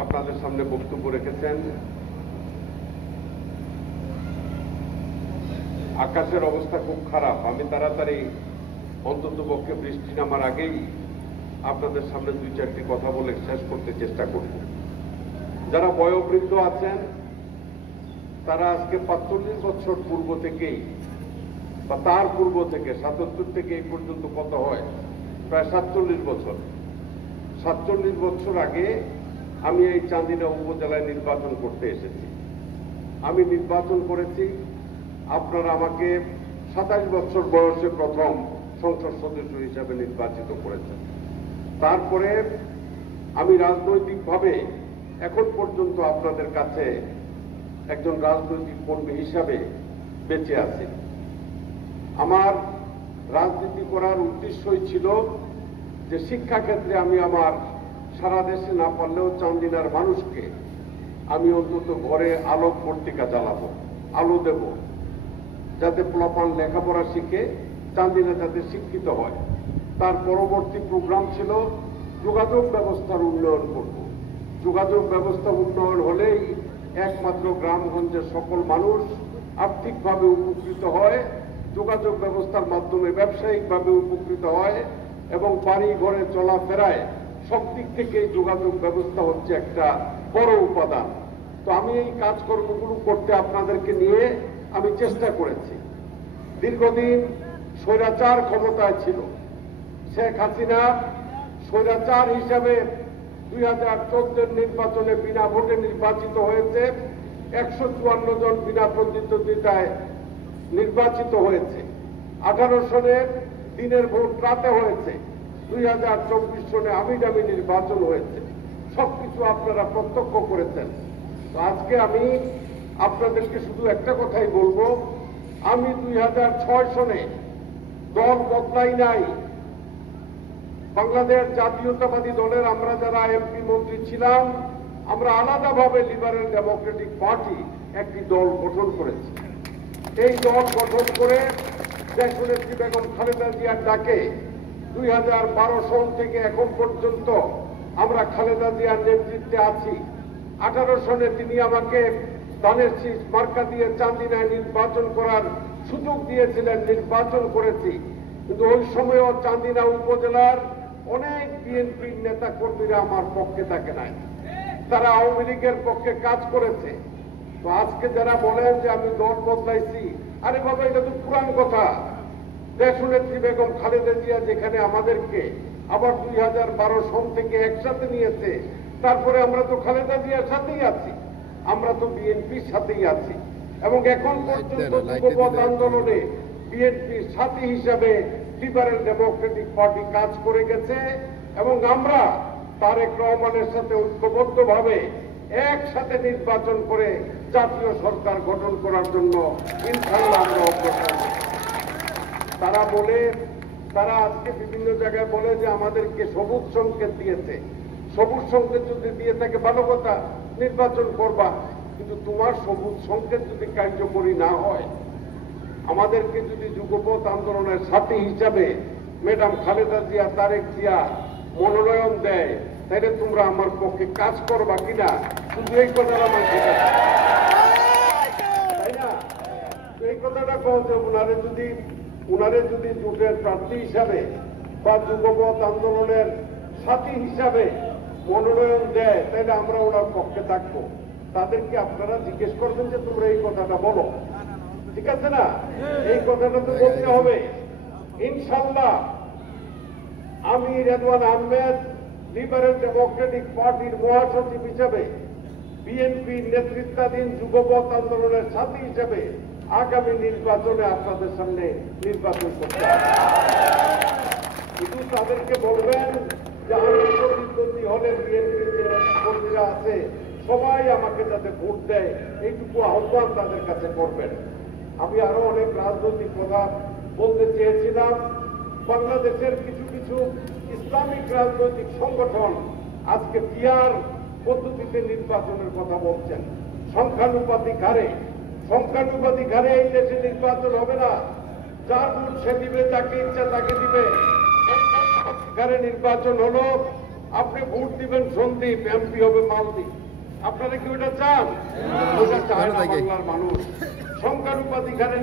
আপনাদের সামনে বক্তব্য রেখেছেন। আকাশের অবস্থা খুব খারাপ। আমি তাড়াতাড়ি অন্ততপক্ষে বৃষ্টি নামার আগেই আপনাদের সামনে দুই চারটি কথা বলে শেষ করতে চেষ্টা করব। যারা বয়োবৃদ্ধ আছেন তারা আজকে ৪৫ বছর পূর্ব থেকেই বা তার পূর্ব থেকে ৭৭ থেকে এই পর্যন্ত কত হয়, প্রায় ৪৭ বছর। ৪৭ বছর আগে আমি এই চান্দিনা উপজেলায় নির্বাচন করতে এসেছি। আমি নির্বাচন করেছি, আপনারা আমাকে ২৭ বছর বয়সে প্রথম সংসদ সদস্য হিসাবে নির্বাচিত করেছেন। তারপরে আমি রাজনৈতিকভাবে এখন পর্যন্ত আপনাদের কাছে একজন রাজনৈতিক কর্মী হিসাবে বেঁচে আছি। আমার রাজনীতি করার উদ্দেশ্যই ছিল যে শিক্ষাক্ষেত্রে আমি আমার সারা দেশে না পারলেও চান্দিনার মানুষকে আমি অন্তত ঘরে আলোক পত্রিকা জ্বালাবো, আলো দেব, যাতে পোলাপান লেখাপড়া শিখে চান্দিনা যাতে শিক্ষিত হয়। তার পরবর্তী প্রোগ্রাম ছিল যোগাযোগ ব্যবস্থার উন্নয়ন করব। যোগাযোগ ব্যবস্থা উন্নয়ন হলেই একমাত্র গ্রামগঞ্জের সকল মানুষ আর্থিকভাবে উপকৃত হয়, যোগাযোগ ব্যবস্থার মাধ্যমে ব্যবসায়িকভাবে উপকৃত হয় এবং বাড়ি ঘরে চলাফেরায় সব দিক থেকে যোগাযোগ ব্যবস্থা হচ্ছে একটা বড় উপাদান। তো আমি এই কাজকর্মগুলো করতে আপনাদেরকে নিয়ে আমি চেষ্টা করেছি। দীর্ঘদিন স্বৈরাচার ক্ষমতায় ছিল। শেখ হাসিনা স্বৈরাচার হিসাবে ২০১৪ নির্বাচনে বিনা ভোটে নির্বাচিত হয়েছে। ১৫৪ জন বিনা প্রতিদ্বন্দ্বিতায় নির্বাচিত হয়েছে। 18 সনের দিনের ভোট রাতে হয়েছে। 2024 সনে আমিডামি নির্বাচন হয়েছে। সবকিছু আপনারা প্রত্যক্ষ করেছেন। তো আজকে আমি আপনাদেরকে শুধু একটা কথাই বলবো, আমি 2006 সনে দল বদলাই নাই। বাংলাদেশ জাতীয়তাবাদী দলের আমরা যারা এমপি মন্ত্রী ছিলাম, আমরা আলাদাভাবে লিবারেল ডেমোক্রেটিক পার্টি একটি দল গঠন করেছি। এই দল গঠন করে দেশনেত্রী বেগম খালেদা জিয়ার ডাকে 2012 সন থেকে এখন পর্যন্ত আমরা খালেদা জিয়ার নেতৃত্বে আছি। 18 সনে তিনি আমাকে ধানের শীষ মার্কা দিয়ে চান্দিনায় নির্বাচন করার সুযোগ দিয়েছিলেন, নির্বাচন করেছি। কিন্তু ওই সময়ও চান্দিনা উপজেলার অনেক বিএনপির নেতা কর্মীরা আমার পক্ষে থাকে নাই, তারা আওয়ামী লীগের পক্ষে কাজ করেছে। তো আজকে যারা বলেন যে আমি দল বদলাইছি, আরে বাবা এটা তো পুরান কথা। দেশনেত্রী বেগম খালেদা জিয়া যেখানে আমাদেরকে আবার 2012 সন থেকে একসাথে নিয়েছে, তারপরে আমরা তো খালেদা জিয়ার সাথেই আছি, আমরা তো বিএনপির সাথেই আছি এবং এখন পর্যন্ত যুগপৎ আন্দোলনে বিএনপির সাথী হিসাবে লিবারেল ডেমোক্রেটিক পার্টি কাজ করে গেছে এবং আমরা তারেক রহমানের সাথে ঐক্যবদ্ধভাবে একসাথে নির্বাচন করে জাতীয় সরকার গঠন করার জন্য ইনশাআল্লাহ আমরা অগ্রসর। তারা আজকে বিভিন্ন জায়গায় বলে যে আমাদেরকে সবুজ সংকেত দিয়েছে। সবুজ সংকেত যদি দিয়ে থাকে ভালো কথা, নির্বাচন করবা, কিন্তু তোমার সবুজ সংকেত যদি কার্যকরী না হয়, আমাদেরকে যদি যুগপৎ আন্দোলনের সাথী হিসাবে ম্যাডাম খালেদা জিয়া, তারেক জিয়া মনোনয়ন দেয়, তাইলে তোমরা আমার পক্ষে কাজ করবা কিনা, শুধু এই কথাটা আমার ঠিক আছে, তাই না? এই কথাটা কও যে উনারে যদি জোটের প্রার্থী হিসাবে বা যুগপৎ আন্দোলনের সাথী হিসাবে মনোনয়ন দেয়, তাহলে আমরা ওনার পক্ষে থাকবো। তাদেরকে আপনারা জিজ্ঞেস করবেন যে তোমরা এই কথাটা বলো, ঠিক আছে না? এই কথাটা তো বলতে হবে। ইনশাআল্লাহ আমি রেদওয়ান আহমেদ লিবারেল ডেমোক্রেটিক পার্টির মহাসচিব হিসেবে বিএনপির নেতৃত্বাধীন যুগপৎ আন্দোলনের সাথী হিসেবে আগামী নির্বাচনে আপনাদের সামনে নির্বাচন করতে হবে। শুধু তাদেরকে বলবেন যে আমি প্রতিদ্বন্দ্বী হলে বিএনপির যে কর্মীরা আছে সবাই আমাকে যাতে ভোট দেয়, এইটুকু আহ্বান তাদের কাছে করবেন। আমি আরো অনেক রাজনৈতিক কথা বলতে চেয়েছিলাম। বাংলাদেশের কিছু কিছু ইসলামিক রাজনৈতিক সংগঠন আজকে পিআর পদ্ধতিতে নির্বাচনের কথা বলছেন। সংখ্যানুপাতিক হারে এই দেশে নির্বাচন হবে না। যার ভোট সে দিবে, যাকে ইচ্ছা তাকে দিবে। নির্বাচন হলো আপনি ভোট দিবেন সন্দীপ, এমপি হবে মালদ্বীপ। আপনারা কি ওটা চান? ওটা চায় না বাংলার মানুষ। সংখ্যানুপাতিক হারে